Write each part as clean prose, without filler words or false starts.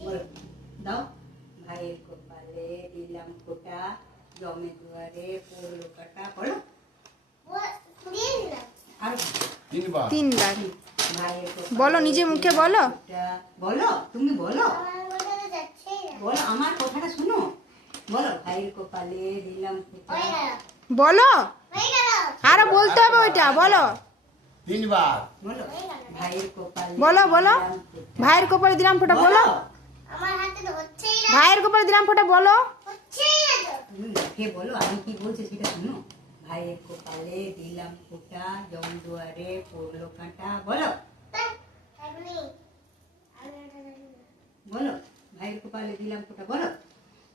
বলো, দাও। ভাইয়ের কপালে দিলাম ফোঁটা, জমে দুয়ারে পড়লো কাটা। বলো আর তিনবার। ভাইয়ের কপালে বলো, নিজে মুখে দিলাম বলো। ফোঁটা। বলো, তুমি বলো, বলো, আমার কথাটা শুনো। বলো, ভাইয়ের কপালে দিলাম ফোঁটা। বলো, আরো বলতে হবে ওইটা। বলো তিনবার। বলো, ভাইয়ের কপালে বলো বলো দিলাম ফোঁটা। ভাইয়ের কপালে দিলাম ফোঁটা। বলো, আমার হাতে তো হচ্ছেই না, ভাইয়ের কপালে দিলাম ফোঁটা। বলো, হচ্ছেই না তো। তুমি মুখে বলো, আমি কি বলছি সেটা শুনো। ভাইয়ের কপালে দিলাম ফোঁটা, জম দুয়ারে পড়লো কাঁটা। বলো, তাই, এখনই। আমি এটা জানি না। বলো, ভাইয়ের কপালে দিলাম ফোঁটা। বলো,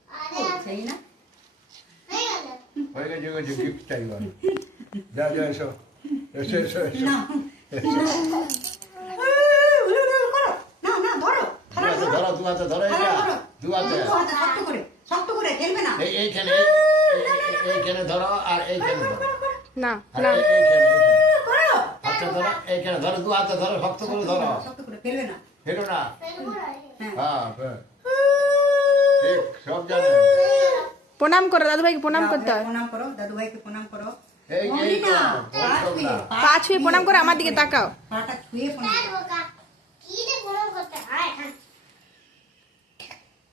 আরে, সেই না? হয়ে গেল। হয়ে গেছে, হয়ে গেছে, গিফট চাই এবার। যা যা, এসো এসো এসো এসো না, এসো। করো। না, না, ধরো। দু হাতে ধরো, দু হাতে ধরো, এটা দু হাতে। দু হাতে শক্ত করে খেলবে না। এইখানে এইখানে ধরো, আর এইখানে ধরো, না আর না এইখানে করো। হাতে ধরো, এইখানে ধরো, দু হাতে ধরো, শক্ত করে ধরো, শক্ত করে ফেলবে না। ফেলো না। ফেলবো না, হ্যাঁ। হ্যাঁ হ্যাঁ, ঠিক, সব জানে। প্রণাম করো, দাদু ভাইকে প্রণাম করতে হয়। প্রণাম করো, দাদু ভাইকে প্রণাম করো। এই মলি না, তো, পা প্রণাম ছুঁয়ে, না। পা ছুঁয়ে প্রণাম করে আমার দিকে তাকাও। পাটা ছুঁয়ে প্রণাম করো।